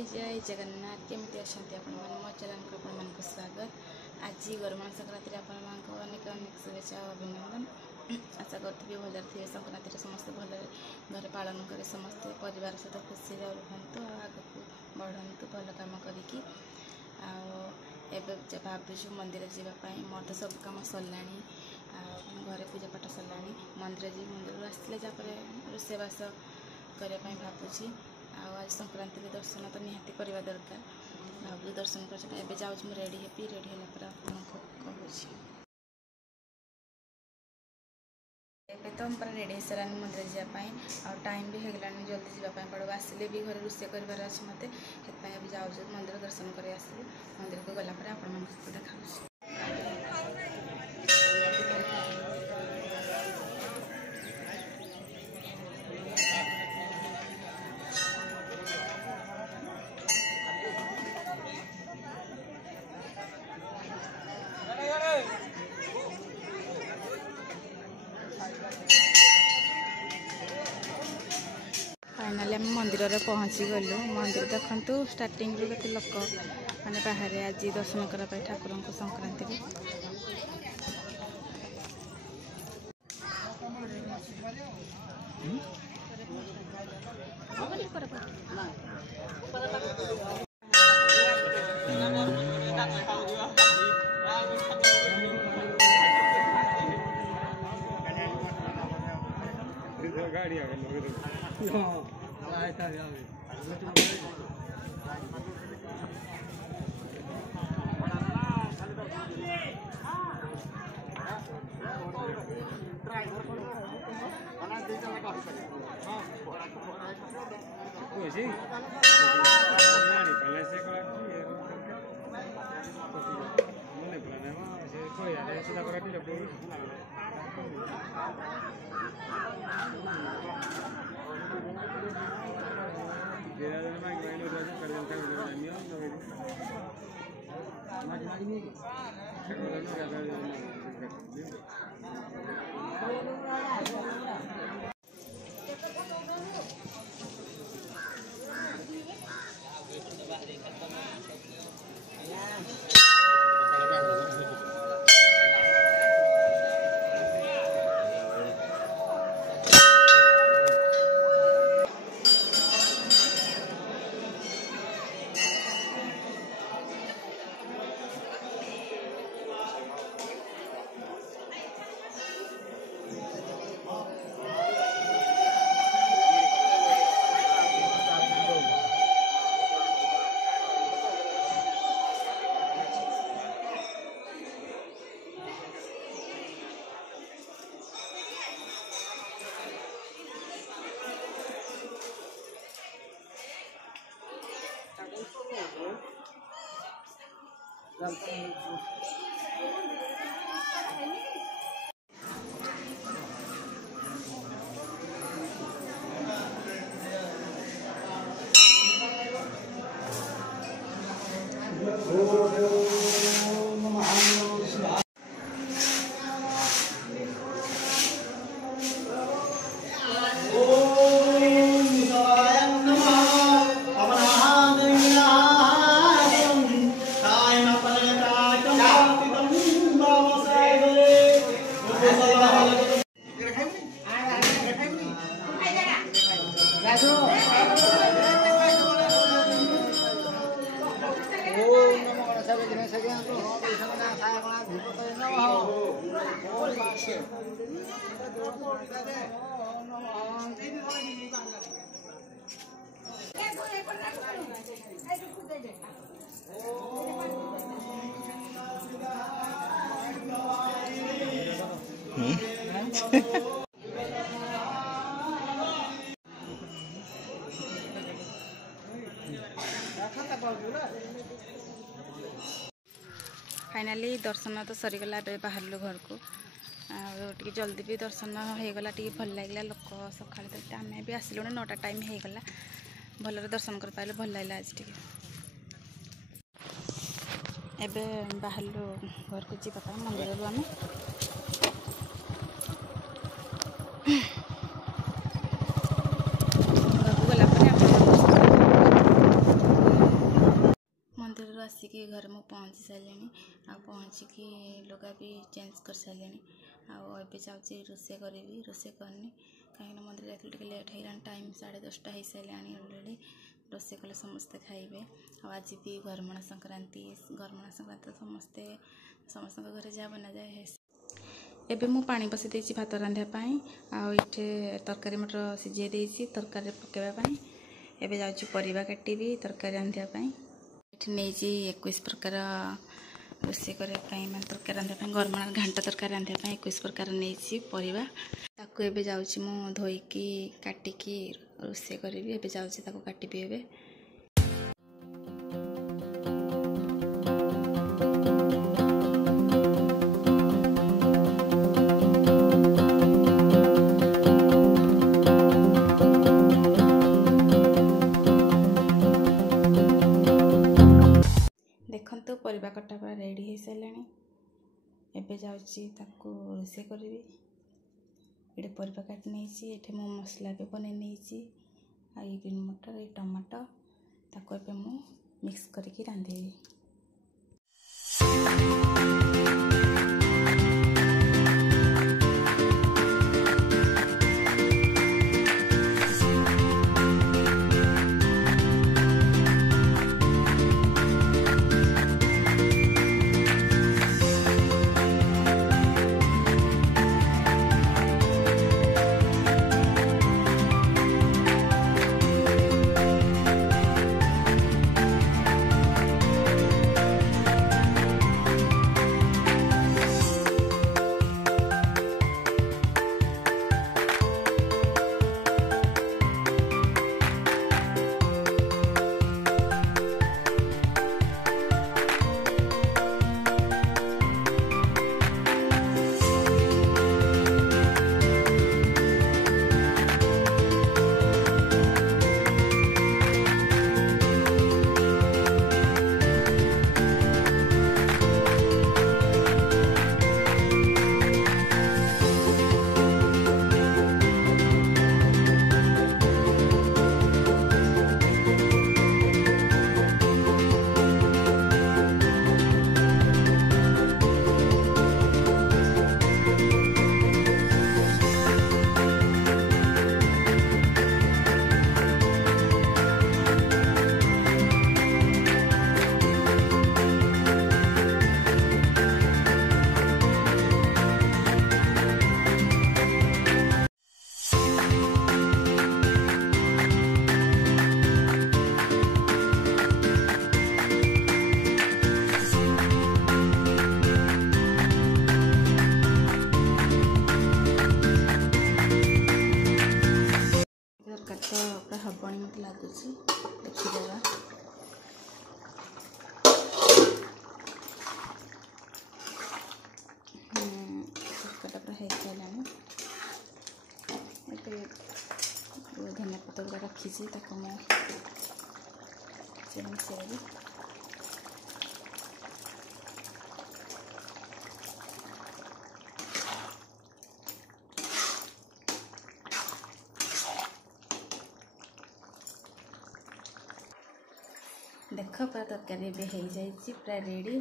जय जय जगन्नाथ केमती अच्छा आपण मो चैनल को आपण मान स्वागत। आज गरमान संक्रांति आपण मान अनेक अनेक शुभेच्छा और अभिनंदन। आशा करती भल थे संक्रांति समस्त भल घर पालन कर समस्त परिवार सहित खुशी रुहतु आग को बढ़ु भल कम करी भावुँ मंदिर जावाई मोर तो सब कम सरला घरे पूजा पाठ सरला मंदिर जी मंदिर आसले रोषेबास करने भावुँ आज संक्रांति दर्शन तो निहाती करवा दरकार भावुँ दर्शन कर जाऊँ रेडी हेपी रेडी है कहूँ ए तो हम पूरा रेडी हो सारा मंदिर जावाई आ टाइम भी होगा जल्दी जावाई पड़ो आसिले भी घर रोषे कर अच्छे मत से जाऊँ मंदिर दर्शन कर आसू मंदिर को गलापर आपण देखा फाइनाली आम मंदिर में पहुँची गलु मंदिर देखु स्टार्टिंग रू के लोक मैंने बाहर आज दर्शन करने ठाकुर को संक्रांति गाड़ी आ फाइनाली दर्शन तो सरीगला बाहर घर को टी जल्दी भी दर्शन होगला टी भल लगे लोक सका आम भी आसलु 9टा टाइम होगला भल दर्शन कर पाइले भल लगे आज टी एवं बाहर घर को जावाई मंदिर आम ଆସିକି ଘରେ ମୁଁ ପହଞ୍ଚି ସାରିଲିଣି। ଆଉ ପହଞ୍ଚିକି ଲୁଗା ବି ଚେଞ୍ଜ କରିସାରିଲିଣି। ଆଉ ଏବେ ଯାଉଛି ରୋଷେଇ କରିବି। ରୋଷେଇ କରିନି କାହିଁକିନା ମନ୍ଦିର ଯାଇଥିଲି ଟିକେ ଲେଟ୍ ହେଇଗଲାଣି। ଟାଇମ୍ 10:30 ହେଇସାରିଲାଣି ଅଲରେଡ଼ି। ରୋଷେଇ କଲେ ସମସ୍ତେ ଖାଇବେ। ଆଉ ଆଜି ବି ଘରମଣା ସଂକ୍ରାନ୍ତି। ଘରମଣା ସଂକ୍ରାନ୍ତି ସମସ୍ତଙ୍କ ଘରେ ଯାହା ବନାଯାଏ। ଏବେ ମୁଁ ପାଣି ବସାଇ ଦେଇଛି ଭାତ ରାନ୍ଧିବା ପାଇଁ। ଆଉ ଏଠି ତରକାରୀ ମଟର ସିଝେଇ ଦେଇଛି ତରକାରୀରେ ପକାଇବା ପାଇଁ। ଏବେ ଯାଉଛି ପରିବା କାଟିବି ତରକାରୀ ରାନ୍ଧିବା ପାଇଁ। ଏଠି ନେଇଛି 21 ପ୍ରକାର ରୋଷେଇ କରିବା ପାଇଁ, ମାନେ ତରକାରୀ ରାନ୍ଧିବା ପାଇଁ। ଘରମଣା ଘାଣ୍ଟ ତରକାରୀ ରାନ୍ଧିବା ପାଇଁ 21 ପ୍ରକାର ନେଇଛି ପରିବା। ତାକୁ ଏବେ ଯାଉଛି ମୁଁ ଧୋଇକି କାଟିକି ରୋଷେଇ କରିବି। ଏବେ ଯାଉଛି ତାକୁ କାଟିବି ଏବେ। ଦେଖନ୍ତୁ ପରିବା କଟା ପୁରା ରେଡ଼ି ହେଇସାରିଲାଣି। ଏବେ ଯାଉଛି ତାକୁ ରୋଷେଇ କରିବି। ଏଠି ପରିବା କାଟି ନେଇଛି। ଏଠି ମୁଁ ମସଲା ବି ବନେଇ ନେଇଛି। ଆଉ ଏଇ ଗ୍ରୀନ୍ ମଟର, ଏଇ ଟମାଟୋ, ତାକୁ ଏବେ ମୁଁ ମିକ୍ସ କରିକି ରାନ୍ଧିବି। ପୁରା ହବଣି ମୋତେ ଲାଗୁଛି। ଦେଖିଦେବା। ତରକାରୀଟା ପୁରା ହେଇସାରିଲାଣି। ଏବେ ଧନିଆ ପତ୍ର ଗୁଡ଼ା ରଖିଛି, ତାକୁ ମୁଁ ମିଶାଇବି। देख पूरा तरकारी भी हो जाइए पूरा रेडी।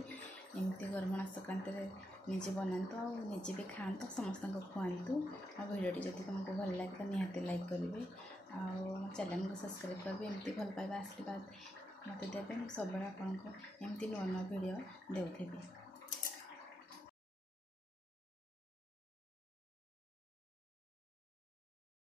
एमती घरमଣା संक्रांति निजे बनातु आ निजे भी खातु समस्त खुआतु। आ भिडियोटी जब तुमको भल लगे तो निहाती लाइक करेंगे। आ चैनल को सब्सक्राइब करेंगे। एमती भल पाइबा आशीर्वाद मत देवे। सब आपको एमती नुआ नुआ भिडियो देउथिबी।